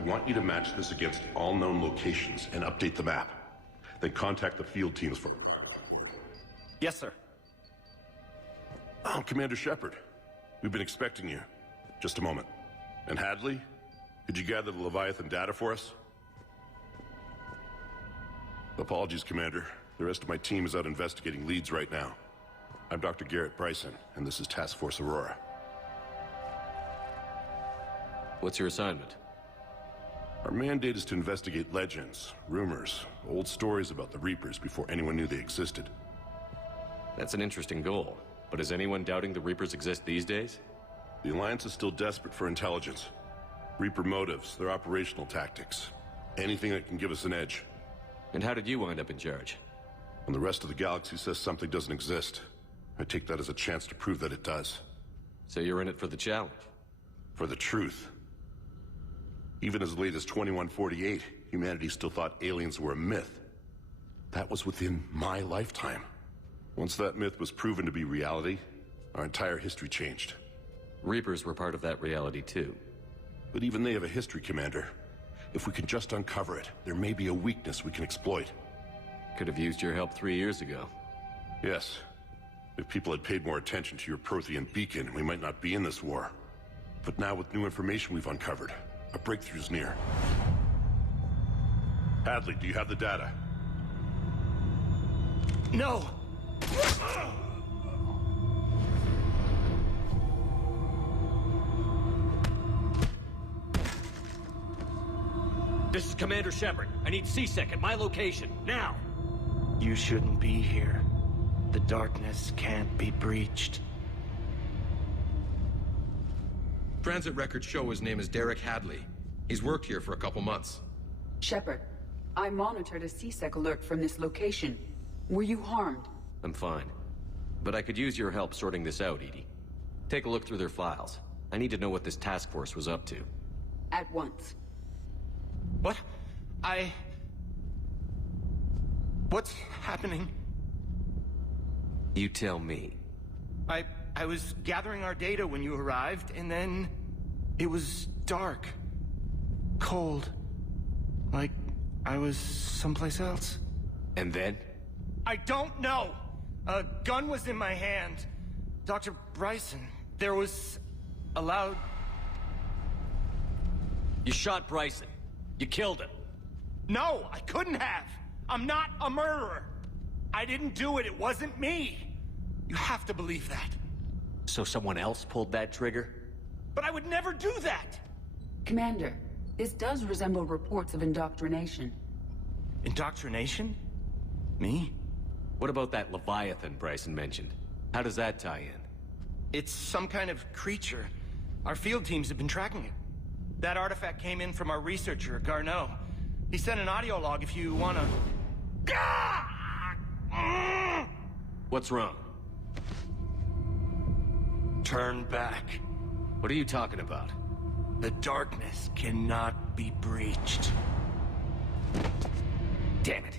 want you to match this against all known locations and update the map. Then contact the field teams for a progress report. Yes, sir. I'm Commander Shepard. We've been expecting you. Just a moment. And Hadley, could you gather the Leviathan data for us? Apologies, Commander. The rest of my team is out investigating leads right now. I'm Dr. Garrett Bryson, and this is Task Force Aurora. What's your assignment? Our mandate is to investigate legends, rumors, old stories about the Reapers before anyone knew they existed. That's an interesting goal. But is anyone doubting the Reapers exist these days? The Alliance is still desperate for intelligence. Reaper motives, their operational tactics. Anything that can give us an edge. And how did you wind up in charge? When the rest of the galaxy says something doesn't exist, I take that as a chance to prove that it does. So you're in it for the challenge? For the truth. Even as late as 2148, humanity still thought aliens were a myth. That was within my lifetime. Once that myth was proven to be reality, our entire history changed. Reapers were part of that reality too. But even they have a history, Commander. If we can just uncover it, there may be a weakness we can exploit. Could have used your help 3 years ago. Yes. If people had paid more attention to your Prothean beacon, we might not be in this war. But now with new information we've uncovered, a breakthrough's near. Hadley, do you have the data? No! This is Commander Shepard. I need C-Sec at my location, now! You shouldn't be here. The darkness can't be breached. Transit records show his name is Derek Hadley. He's worked here for a couple months. Shepard, I monitored a C-Sec alert from this location. Were you harmed? I'm fine. But I could use your help sorting this out, Edie. Take a look through their files. I need to know what this task force was up to. At once. What? What's happening? You tell me. I was gathering our data when you arrived, and then it was dark. Cold. Like I was someplace else. And then? I don't know! A gun was in my hand. Dr. Bryson, there was a loud... You shot Bryson. You killed him. No, I couldn't have! I'm not a murderer! I didn't do it, it wasn't me! You have to believe that. So someone else pulled that trigger? But I would never do that! Commander, this does resemble reports of indoctrination. Indoctrination? Me? What about that Leviathan Bryson mentioned? How does that tie in? It's some kind of creature. Our field teams have been tracking it. That artifact came in from our researcher, Garneau. He sent an audio log if you wanna... What's wrong? Turn back. What are you talking about? The darkness cannot be breached. Damn it.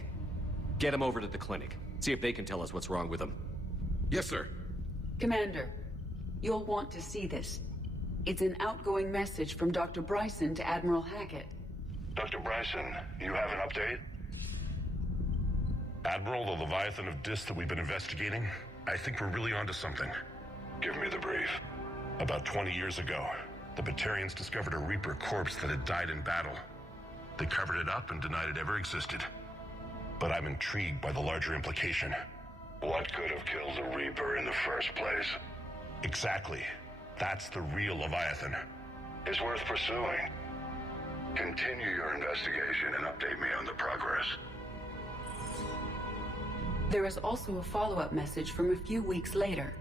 Get him over to the clinic. See if they can tell us what's wrong with him. Yes, sir. Commander, you'll want to see this. It's an outgoing message from Dr. Bryson to Admiral Hackkett. Dr. Bryson, you have an update? Admiral, the Leviathan of Dis that we've been investigating, I think we're really onto something. Give me the brief. About 20 years ago, the Batarians discovered a Reaper corpse that had died in battle. They covered it up and denied it ever existed. But I'm intrigued by the larger implication. What could have killed the Reaper in the first place? Exactly. That's the real Leviathan. It's worth pursuing. Continue your investigation and update me on the progress. There is also a follow-up message from a few weeks later.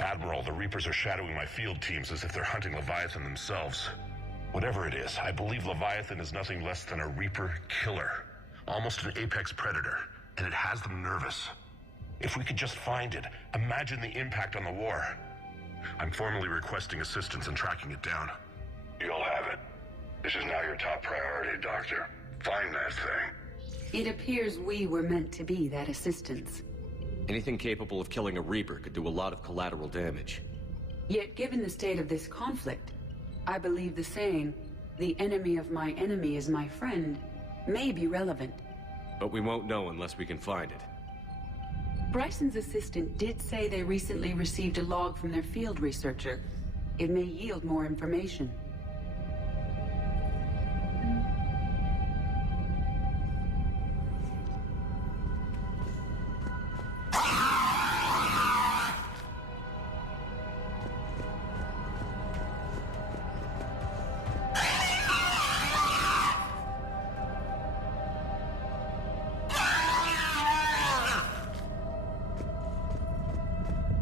Admiral, the Reapers are shadowing my field teams as if they're hunting Leviathan themselves. Whatever it is, I believe Leviathan is nothing less than a Reaper killer. Almost an apex predator, and it has them nervous. If we could just find it, imagine the impact on the war. I'm formally requesting assistance in tracking it down. You'll have it. This is now your top priority, Doctor. Find that thing. It appears we were meant to be that assistance. Anything capable of killing a Reaper could do a lot of collateral damage. Yet given the state of this conflict, I believe the saying, the enemy of my enemy is my friend may be relevant. But we won't know unless we can find it. Bryson's assistant did say they recently received a log from their field researcher. It may yield more information.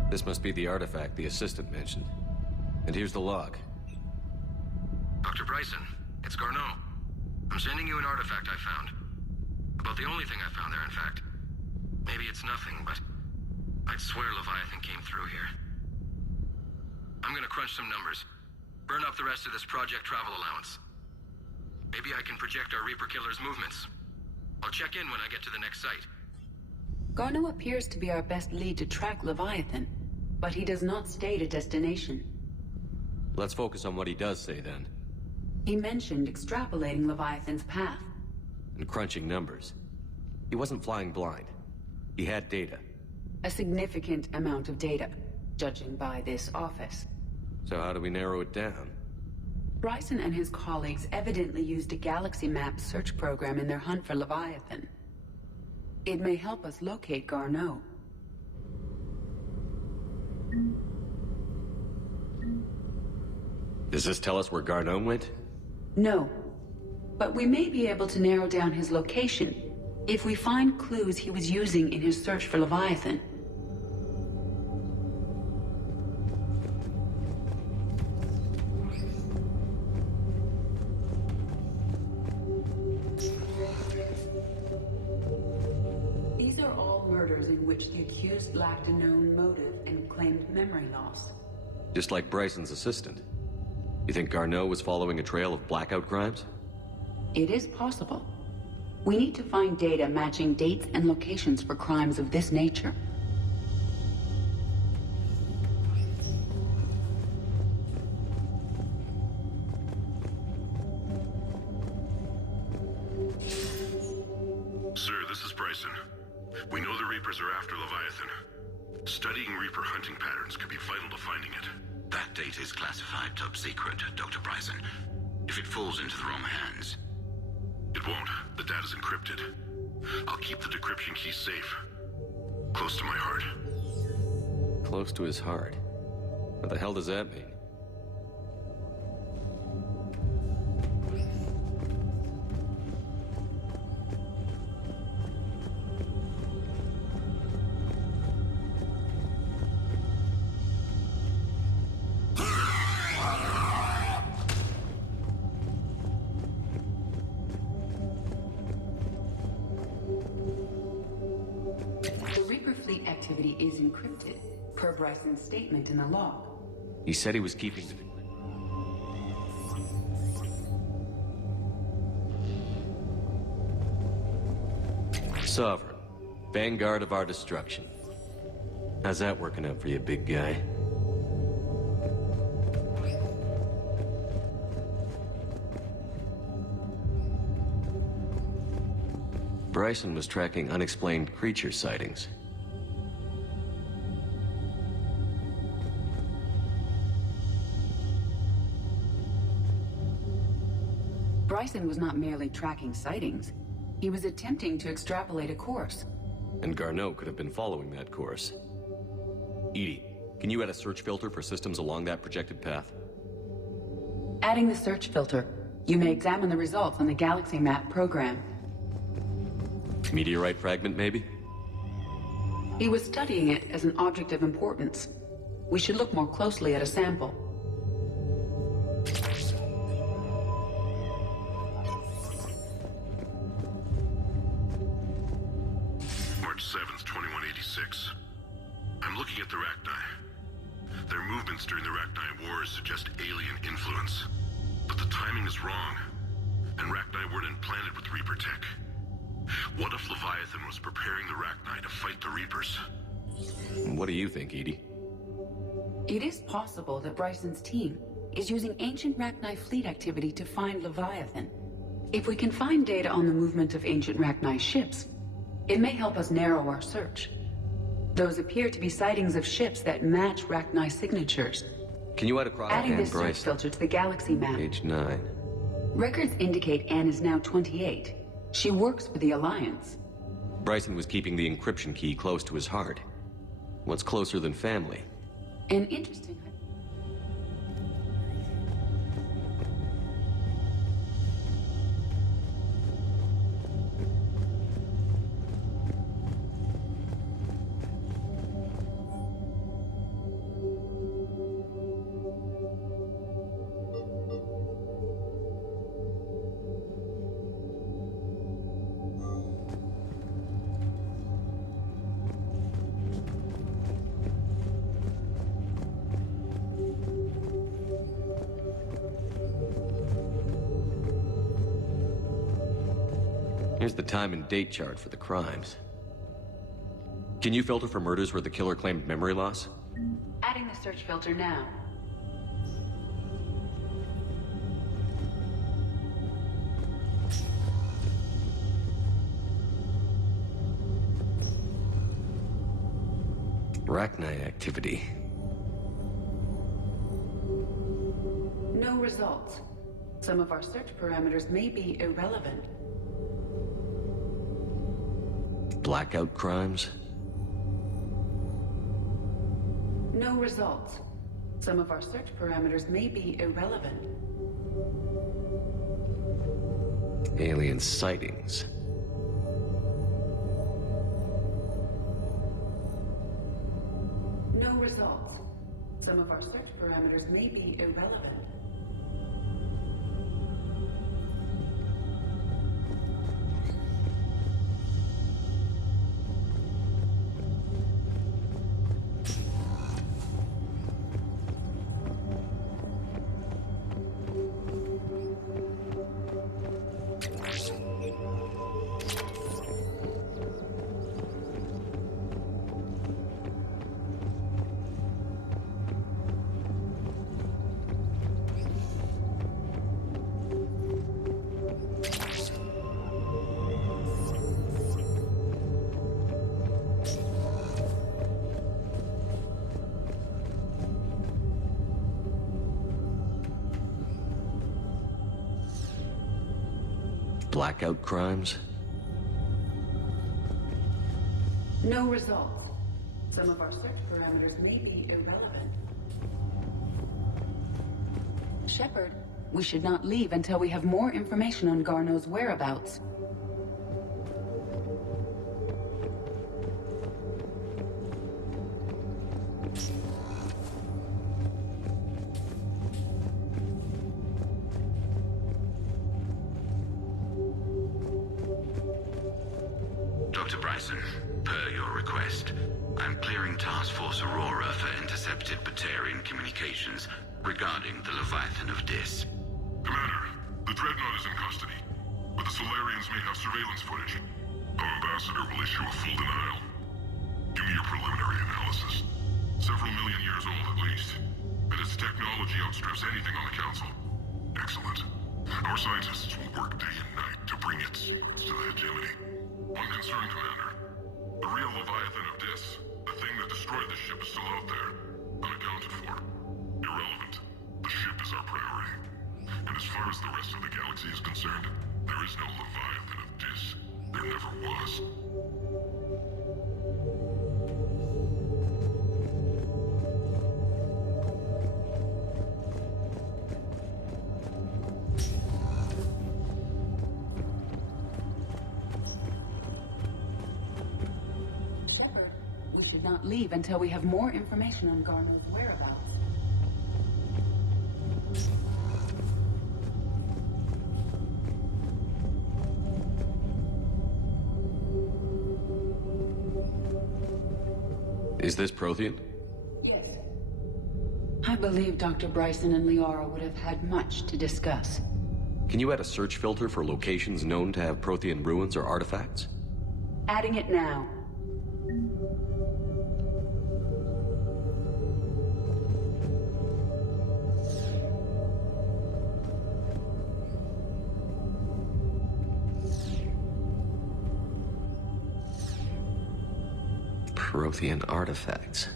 This must be the artifact the assistant mentioned. And here's the log. Dr. Bryson, it's Garneau. I'm sending you an artifact I found. About the only thing I found there, in fact. Maybe it's nothing, but I'd swear Leviathan came through here. I'm gonna crunch some numbers. Burn up the rest of this project travel allowance. Maybe I can project our Reaper Killer's movements. I'll check in when I get to the next site. Garneau appears to be our best lead to track Leviathan, but he does not state a destination. Let's focus on what he does say, then. He mentioned extrapolating Leviathan's path. And crunching numbers. He wasn't flying blind. He had data. A significant amount of data, judging by this office. So how do we narrow it down? Bryson and his colleagues evidently used a galaxy map search program in their hunt for Leviathan. It may help us locate Garneau. Does this tell us where Garneau went? No. But we may be able to narrow down his location if we find clues he was using in his search for Leviathan. These are all murders in which the accused lacked a known motive and claimed memory loss. Just like Bryson's assistant. You think Garneau was following a trail of blackout crimes? It is possible. We need to find data matching dates and locations for crimes of this nature. Sir, this is Bryson. We know the Reapers are after Leviathan. Studying Reaper hunting patterns could be vital to finding it. That data is classified top secret, Dr. Bryson. If it falls into the wrong hands... It won't. The data's encrypted. I'll keep the decryption key safe. Close to my heart. Close to his heart? What the hell does that mean? Activity is encrypted, per Bryson's statement in the log. He said he was keeping the... Sovereign. Vanguard of our destruction. How's that working out for you, big guy? Bryson was tracking unexplained creature sightings. Bryson was not merely tracking sightings. He was attempting to extrapolate a course. And Garneau could have been following that course. Edie, can you add a search filter for systems along that projected path? Adding the search filter, you may examine the results on the galaxy map program. Meteorite fragment, maybe? He was studying it as an object of importance. We should look more closely at a sample. March 7th, 2186. I'm looking at the Rachni. Their movements during the Rachni Wars suggest alien influence. But the timing is wrong. And Rachni weren't implanted with Reaper tech. What if Leviathan was preparing the Rachni to fight the Reapers? What do you think, Edie? It is possible that Bryson's team, is using ancient Rachni fleet activity to find Leviathan. If we can find data on the movement of ancient Rachni ships, it may help us narrow our search. Those appear to be sightings of ships that match Rachni signatures. Can you add a cross? Adding this search filter to the galaxy map. Page 9. Records indicate Anne is now 28. She works for the Alliance. Bryson was keeping the encryption key close to his heart. What's closer than family? An interesting... Here's the time and date chart for the crimes. Can you filter for murders where the killer claimed memory loss? Adding the search filter now. Rachni activity. No results. Some of our search parameters may be irrelevant. Blackout crimes? No results. Some of our search parameters may be irrelevant. Alien sightings. No results. Some of our search parameters may be irrelevant. Blackout crimes? No results. Some of our search parameters may be irrelevant. Shepard, we should not leave until we have more information on Garneau's whereabouts. Dr. Bryson, per your request, I'm clearing Task Force Aurora for intercepted Batarian communications regarding the Leviathan of Dis. Commander, the Dreadnought is in custody, but the Solarians may have surveillance footage. Our ambassador will issue a full denial. Give me your preliminary analysis. Several million years old at least, and its technology outstrips anything on the Council. Excellent. Our scientists will work day and night to bring it to the hegemony. One concern, Commander. The real Leviathan of Dis, the thing that destroyed the ship, is still out there, unaccounted for. Irrelevant. The ship is our priority. And as far as the rest of the galaxy is concerned, there is no Leviathan of Dis. There never was. Shepard, we should not leave until we have more information on Garneau's whereabouts. Is this Prothean? Yes. I believe Dr. Bryson and Liara would have had much to discuss. Can you add a search filter for locations known to have Prothean ruins or artifacts? Adding it now. Prothean artifacts.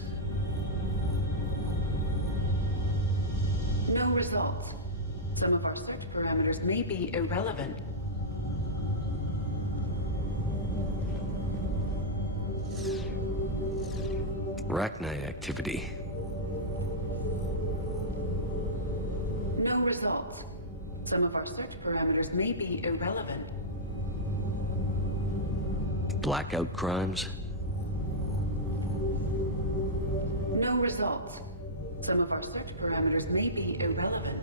No results. Some of our search parameters may be irrelevant. Rachni activity. No results. Some of our search parameters may be irrelevant. Blackout crimes. No results. Some of our search parameters may be irrelevant.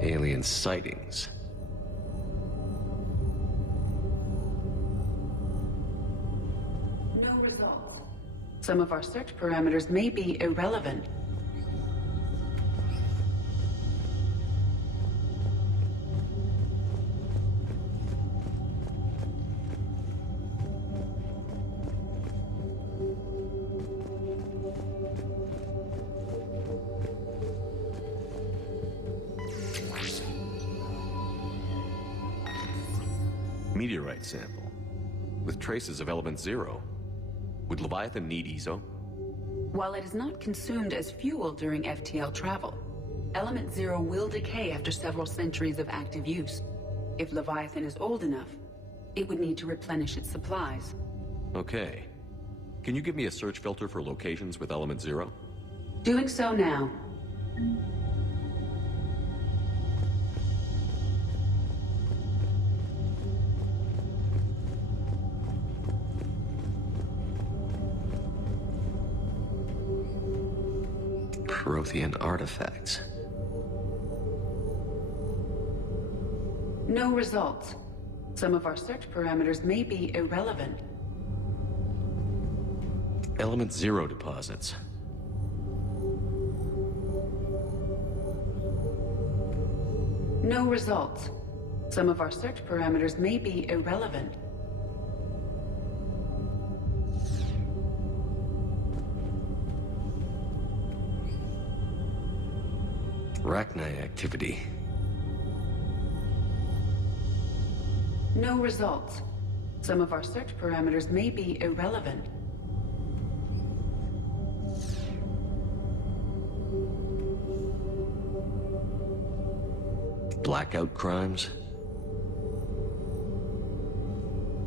Alien sightings. No results. Some of our search parameters may be irrelevant. Meteorite sample, with traces of element 0. Would Leviathan need ESO? While it is not consumed as fuel during FTL travel, element 0 will decay after several centuries of active use. If Leviathan is old enough, it would need to replenish its supplies. Okay. Can you give me a search filter for locations with element 0? Doing so now. Prothean artifacts. No results. Some of our search parameters may be irrelevant. Element 0 deposits. No results. Some of our search parameters may be irrelevant. Rachni activity. No results. Some of our search parameters may be irrelevant. Blackout crimes.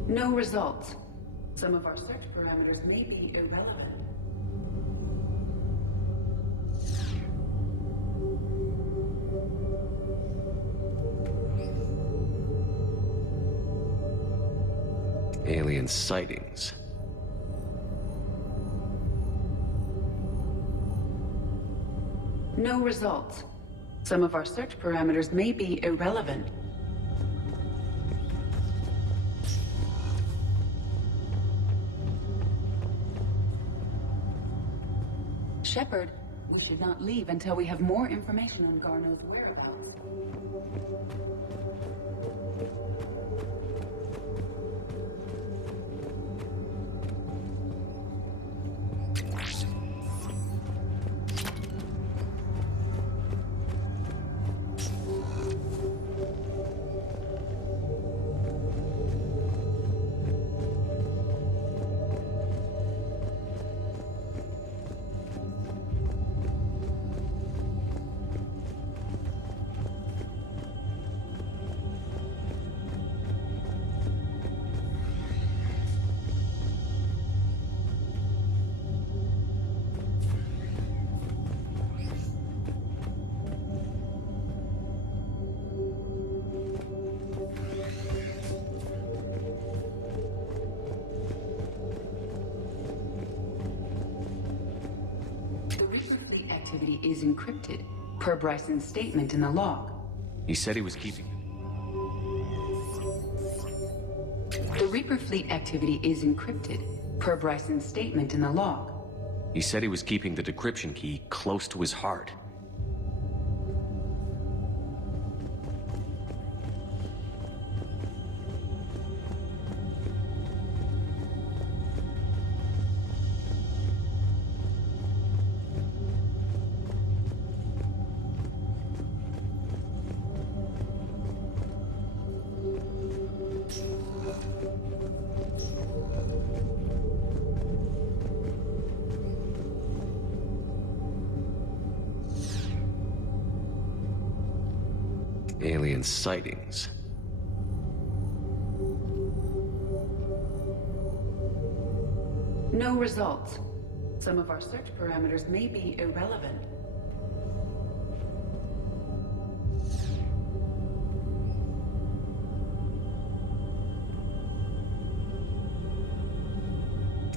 No results. Some of our search parameters may be irrelevant. Alien sightings. No results. Some of our search parameters may be irrelevant. Shepard, we should not leave until we have more information on Garneau's whereabouts. Is encrypted, per Bryson's statement in the log. He said he was keeping... The Reaper fleet activity is encrypted, per Bryson's statement in the log. He said he was keeping the decryption key close to his heart. Alien sightings. No results. Some of our search parameters may be irrelevant.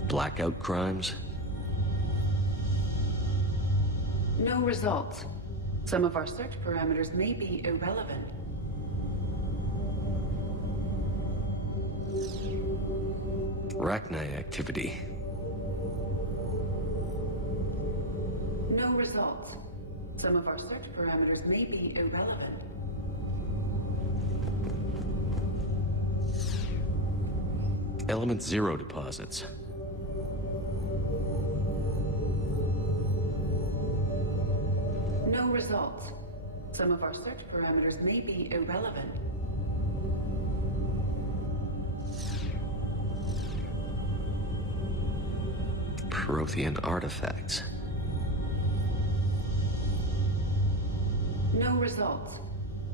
Blackout crimes? No results. Some of our search parameters may be irrelevant. Arachnai activity. No results. Some of our search parameters may be irrelevant. Element Zero deposits. No results. Some of our search parameters may be irrelevant. Prothean artifacts. No results.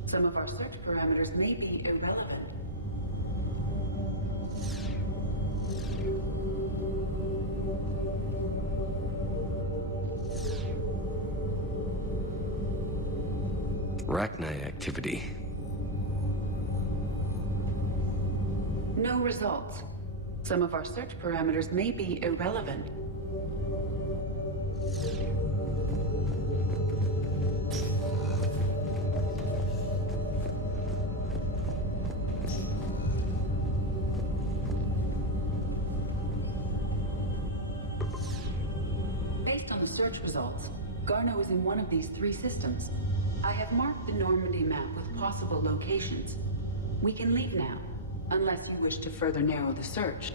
Some of our search parameters may be irrelevant. Arachnai activity. No results. Some of our search parameters may be irrelevant. Based on the search results, Garneau is in one of these three systems. I have marked the Normandy map with possible locations. We can leave now, unless you wish to further narrow the search.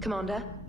Commander?